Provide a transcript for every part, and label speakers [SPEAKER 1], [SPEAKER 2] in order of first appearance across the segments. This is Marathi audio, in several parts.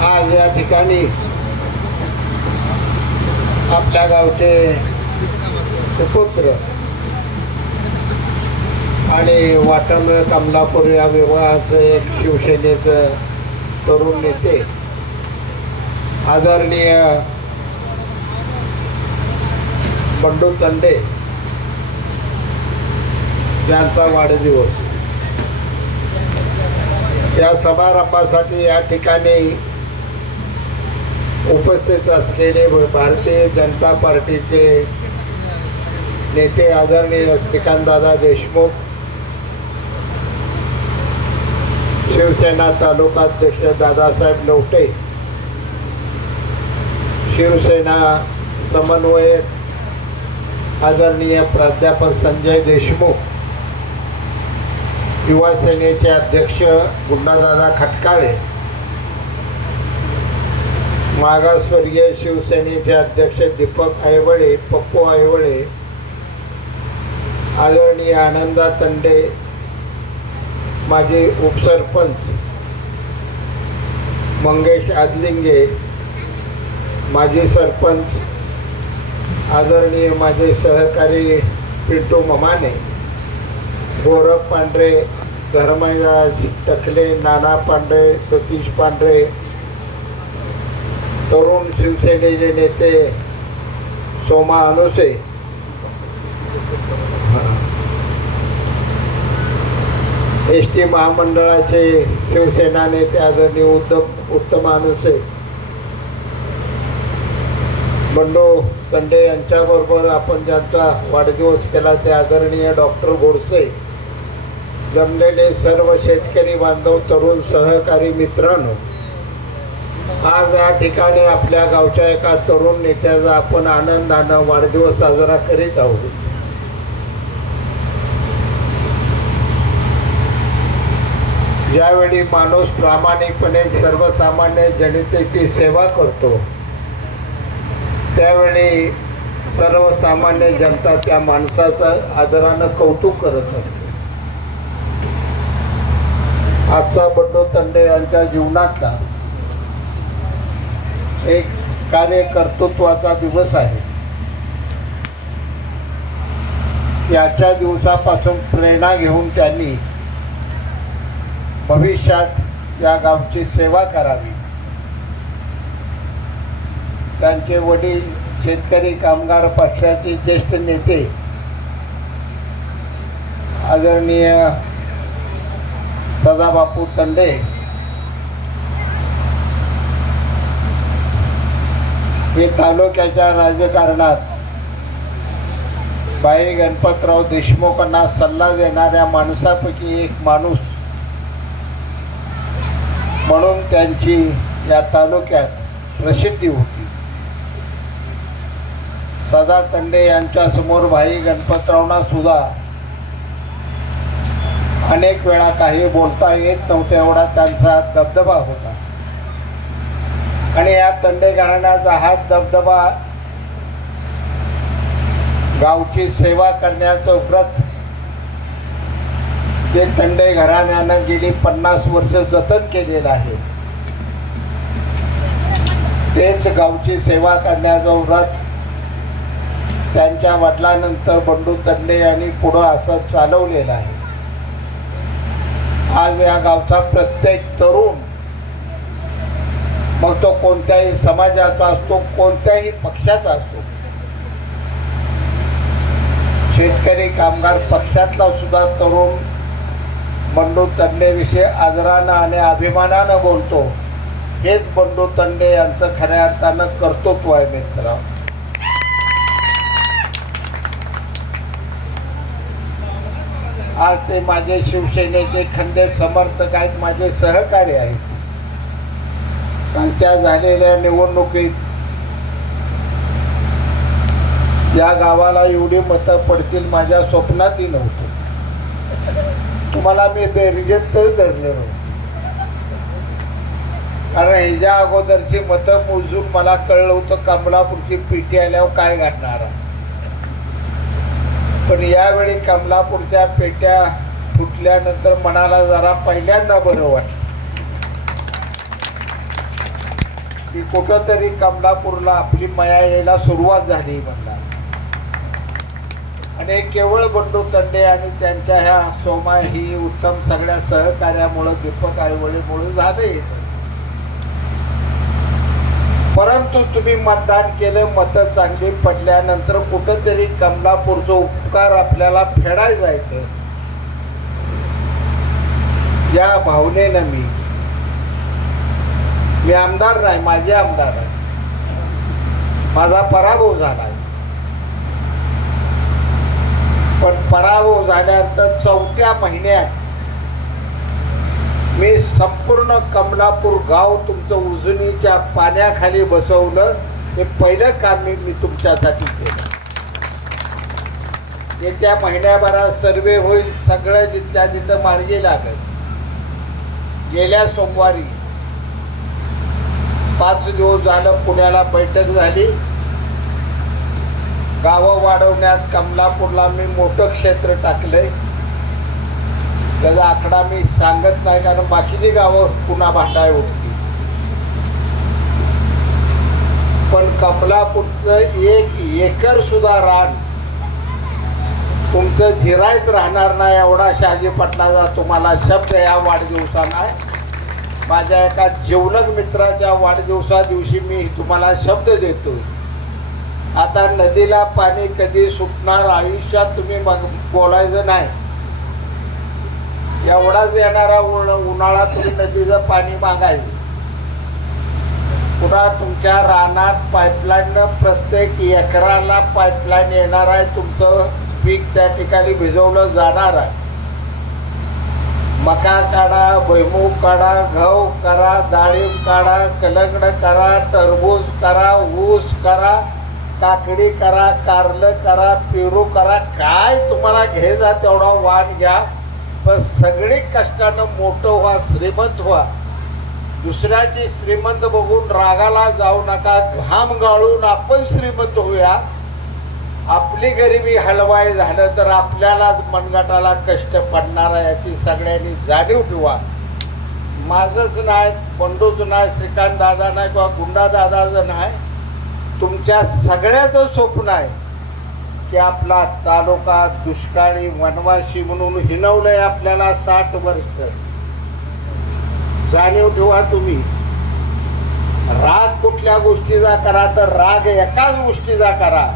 [SPEAKER 1] आज या ठिकाणी आपल्या गावचे सुपुत्र आणि वाटण कमलापूर या विभागाचं एक शिवसेनेचं तरुण नेते आदरणीय बंडू तंडे यांचा वाढदिवस. या समारंभासाठी या ठिकाणी उपस्थित असलेले भारतीय जनता पार्टीचे नेते आदरणीय श्रीकांतदादा देशमुख शिवसेना तालुकाध्यक्ष दादासाहेब लोटे शिवसेना समन्वयक आदरणीय प्राध्यापक संजय देशमुख युवा सेनेचे अध्यक्ष गुंडादादा खटकाळे मागासवर्गीय शिवसेनेचे अध्यक्ष दीपक आयवळे पप्पू आयवळे आदरणीय आनंदा तंडे माझे उपसरपंच मंगेश आदलिंगे माजी सरपंच आदरणीय माझे सहकारी पिंटू ममाने गौरव पांढरे धर्मराज टकले नाना पांढरे सतीश पांढरे तरुण शिवसेनेचे नेते सोमा अनुसे. एस टी महामंडळाचे शिवसेना नेते आदरणीय उद्धव उत्तम अनुसे. बंडू तंडे यांच्याबरोबर आपण ज्यांचा वाढदिवस केला ते आदरणीय डॉक्टर गोडसे. जमलेले सर्व शेतकरी बांधव तरुण सहकारी मित्रांनो आज या ठिकाणी आपल्या गावच्या एका तरुण नेत्याचा आपण आनंदानं वाढदिवस साजरा करीत आहोत. ज्यावेळी माणूस प्रामाणिकपणे सर्वसामान्य जनतेची सेवा करतो त्यावेळी सर्वसामान्य जनता त्या माणसाचं आदरानं कौतुक करत असते. आजचा बंडू तंडे यांच्या जीवनातला एक कार्यकर्तृत्वाचा दिवस आहे. याच्या दिवसापासून प्रेरणा घेऊन त्यांनी भविष्यात या गावची सेवा करावी. त्यांचे वडील शेतकरी कामगार पक्षाचे ज्येष्ठ नेते आदरणीय सदाबापू तंडे हे तालुक्याच्या राजकारणात बाई गणपतराव देशमुखांना सल्ला देणाऱ्या माणसापैकी एक माणूस म्हणून त्यांची या तालुक्यात प्रसिद्धी होती. सदा तंडे यांच्यासमोर भाई गणपतरावना सुद्धा अनेक वेळा काही बोलता येत नव्हते एवढा त्यांचा दबदबा होता. आणि या तंडे घराण्याचा हाच दबदबा गावची सेवा करण्याचं व्रत जे तंडे घराण्यानं गेली पन्नास वर्ष जतन केलेलं आहे. तेच गावची सेवा करण्याचं व्रत त्यांच्या वडिलांनंतर बंडू तंडे यांनी पुढं असं चालवलेलं आहे. आज या गावचा प्रत्येक तरुण मग तो कोणत्याही समाजाचा असतो कोणत्याही पक्षाचा असतो. शेतकरी कामगार पक्षातला सुद्धा तरुण बंडू तंडेविषयी आदरानं आणि अभिमानानं बोलतो. हेच बंडू तंडे यांचं खऱ्या अर्थानं कर्तृत्व आहे मित्र आज ते माझे शिवसेनेचे खंदे समर्थक आहेत माझे सहकारी आहेत. कालच्या झालेल्या निवडणुकीत या गावाला एवढी मतं पडतील माझ्या स्वप्नातही नव्हतं. तुम्हाला मी बेरिजेतच धरले नव्हते. कारण ह्याच्या अगोदरची मतं मोजून मला कळलं होतं कमलापूरची पिटी आल्यावर काय घडणार पण यावेळी कमलापूरच्या पेट्या फुटल्यानंतर मनाला जरा पहिल्यांदा बरं वाटलं. की कुठंतरी कमलापूरला आपली मया यायला सुरुवात झाली म्हणला. आणि केवळ बंडू तंडे आणि त्यांच्या ह्या सोमा ही उत्तम सगळ्या सहकार्यामुळं दीपक आईवळीमुळे झाले. परंतु तुम्ही मतदान केलं मतं चांगली पडल्यानंतर कुठंतरी कमलापूरचं उपकार आपल्याला फेडाय जायचं. या भावनेनं मी मी आमदार नाही माझे आमदार आहे माझा पराभव झाला पण पराभव झाल्यानंतर चौथ्या महिन्यात मी संपूर्ण कमलापूर गाव तुमचं उजनीच्या पाण्याखाली बसवलं. हे पहिलं काम मी मी तुमच्यासाठी केलं. येत्या महिन्याभरात सर्वे होईल सगळं जिथल्या जिथं मार्गी लागत गेल्या सोमवारी पाच दिवस झालं पुण्याला बैठक झाली. गावं वाढवण्यात कमलापूरला मी मोठं क्षेत्र टाकलंय. त्याचा आकडा मी सांगत नाही कारण बाकीची गावं पुन्हा भांडाय होती. पण कमलापूरचं एक एकर सुद्धा रान तुमचं झिरायत राहणार नाही एवढा शहाजी पाटलाचा तुम्हाला शब्द या वाढदिवसाला आहे. माझ्या एका जीवलग मित्राच्या वाढदिवसा दिवशी मी तुम्हाला शब्द देतोय. आता नदीला पाणी कधी सुटणार आयुष्यात तुम्ही मग बोलायचं नाही. एवढाच येणारा उन्हाळा तुम्ही नदीचं पाणी मागायचं पुन्हा तुमच्या रानात पाईपलाईननं प्रत्येक एकराला पाईपलाईन येणार आहे तुमचं पीक त्या ठिकाणी भिजवलं जाणार आहे. मका काढा भुईमूग काढा गहू करा डाळिंब काढा कलंगड करा टरबूज करा ऊस करा काकडी करा कारलं करा पेरू करा. काय तुम्हाला घे जा तेवढा वाण घ्या. पण सगळी कष्टानं मोठं व्हा श्रीमंत व्हा. दुसऱ्याची श्रीमंत बघून रागाला जाऊ नका घाम गाळून आपण श्रीमंत होऊया. आपली गरिबी हलवाय झालं तर आपल्यालाच मनगटाला कष्ट पडणार आहे याची सगळ्यांनी जाणीव ठेवा. माझंच नाही पंडूच नाही श्रीकांत दादा नाही किंवा गुंडा दादाचं नाही. तुमच्या सगळ्याचं स्वप्न आहे की आपला तालुका दुष्काळी वनवासी म्हणून हिनवलंय आपल्याला साठ वर्ष. जाणीव ठेवा तुम्ही. राग कुठल्या गोष्टीचा करा तर राग एकाच गोष्टीचा करा.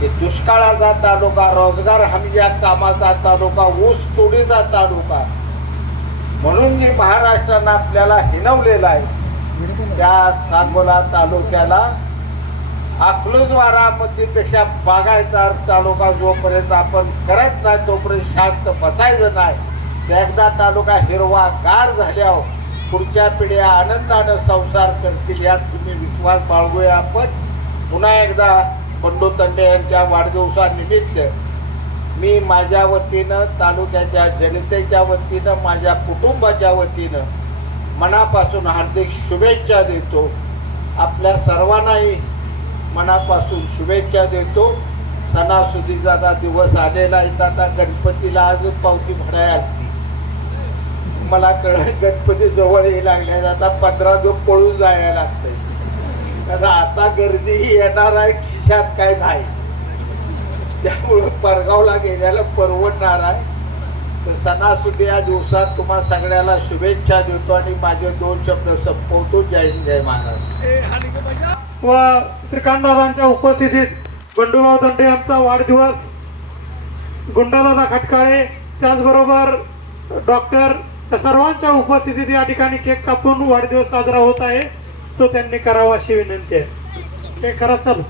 [SPEAKER 1] की दुष्काळाचा तालुका रोजगार हमीच्या कामाचा तालुका ऊस तोडीचा तालुका. म्हणून जी महाराष्ट्रानं आपल्याला हिनवलेला आहे. त्या सांगोला तालुक्याला अकलूजवारामध्ये पेक्षा बागायचा तालुका जोपर्यंत आपण करत नाही तोपर्यंत शांत बसायचं नाही. एकदा तालुका हिरवा गार झाल्यावर पुढच्या पिढ्या आनंदानं संसार करतील यात तुम्ही विश्वास बाळगूया आपण. पुन्हा एकदा बंडू तंडे यांच्या वाढदिवसानिमित्त मी माझ्या वतीनं तालुक्याच्या जनतेच्या वतीनं माझ्या कुटुंबाच्या वतीनं मनापासून हार्दिक शुभेच्छा देतो. आपल्या सर्वांनाही मनापासून शुभेच्छा देतो. सणासुदीचा आता दिवस आलेला आहे आता गणपतीला अजून पावती भरायला असती मला कळ गणपती जवळ येऊ लागल्या आता पंधरा दिवस पळून जायला लागतंय. कारण आता गर्दीही येणार आहे खिशात काय नाही. त्यामुळं परगावला गेल्याला परवडणार आहे. तर सणासुदी या दिवसात तुम्हा सगळ्याला शुभेच्छा देतो आणि माझे दोन शब्द संपवतो. जय हिंद जय महाराज
[SPEAKER 2] व श्रीकांतदादांच्या उपस्थितीत बंडूराव दंडे यांचा वाढदिवस. गुंडादादा खटकाळे त्याचबरोबर डॉक्टर या सर्वांच्या उपस्थितीत या ठिकाणी केक कापून वाढदिवस साजरा होत आहे. तो त्यांनी करावा अशी विनंती आहे. केक करा चालू.